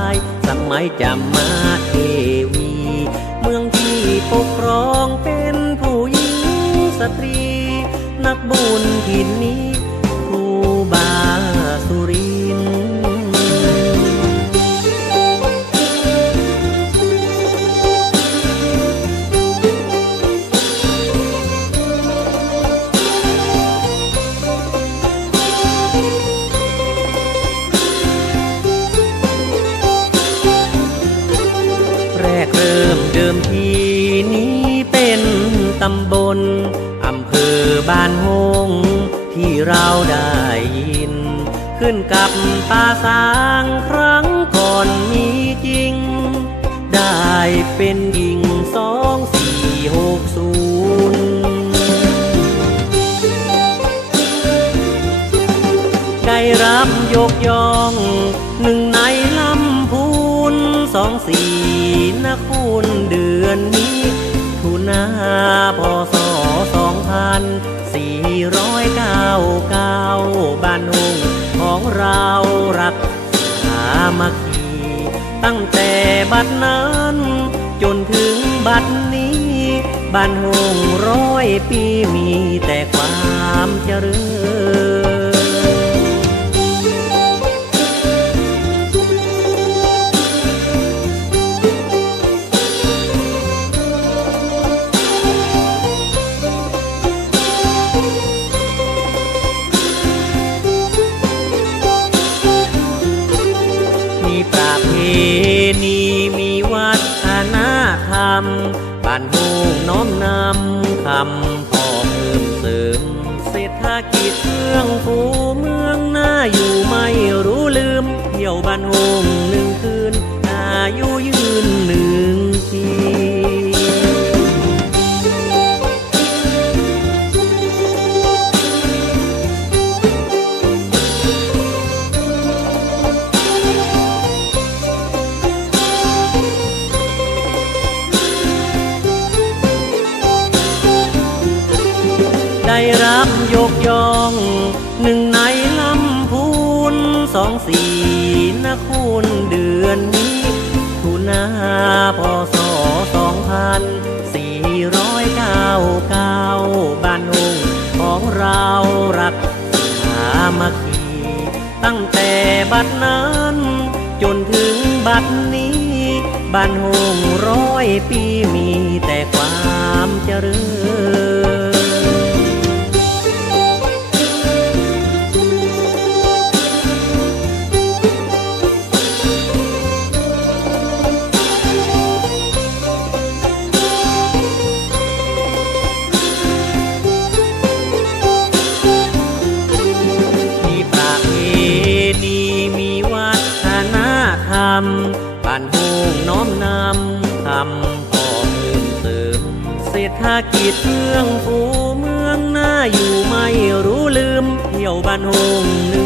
ายงไว้สมัยจำมาเท เราได้ยิน ขึ้นกับป่าสางครั้งก่อนมีจริง ได้เป็นหญิงสองสี่หกศูนย์ได้รับยกย่อง หนึ่งในลำพูนสองสี่นะคุณเดือนนี้ทุนาพศส รารักสามัคคีตั้งแต่บัดนั้น จนถึงบัดนี้บ้านหงร้อยปีมีแต่ความเจริญำบ้านหูน้อมนำคำพ่อเพิ่มเสริม เศรษฐกิจเมืองฟูเมืองน่าอยู่ไม่รู้ลืม เที่ยวบ้านโฮงหนึ่งคืนอายุยื ได้รับยกย่อง หนึ่งในลำพูนสองสี่นะคุณเดือนนี้ทุนาพศสองพันสี่ร้อยเก้าเก้าบ้านหงของเรารักสามัคคีตั้งแต่บัดนั้น จนถึงบัดนี้บ้านหงร้อยปีมีแต่ความเจริญำคำพอเพิ่มเสริมเศรษฐกิจเมืองฟูเมืองน้าอยู่ไม่รู้ลืมเที่ยวบ้านโฮง